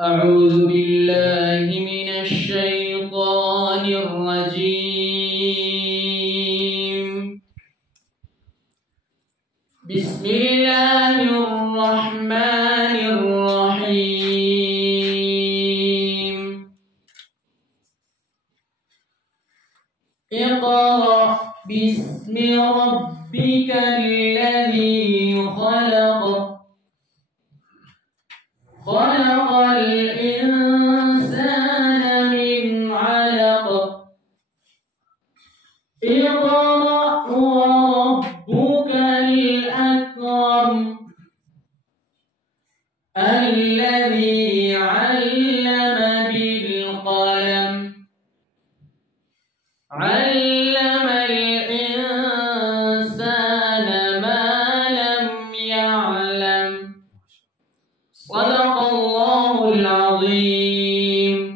أعوذ بالله من الشيطان الرجيم. بسم الله الرحمن الرحيم. اقرأ باسم ربك الذي خلق، خلق الإنسان من علق. اقرأ وربك الأكرم الذي علم بالقلم، علم الإنسان ما لم يعلم. صدق الله العظيم.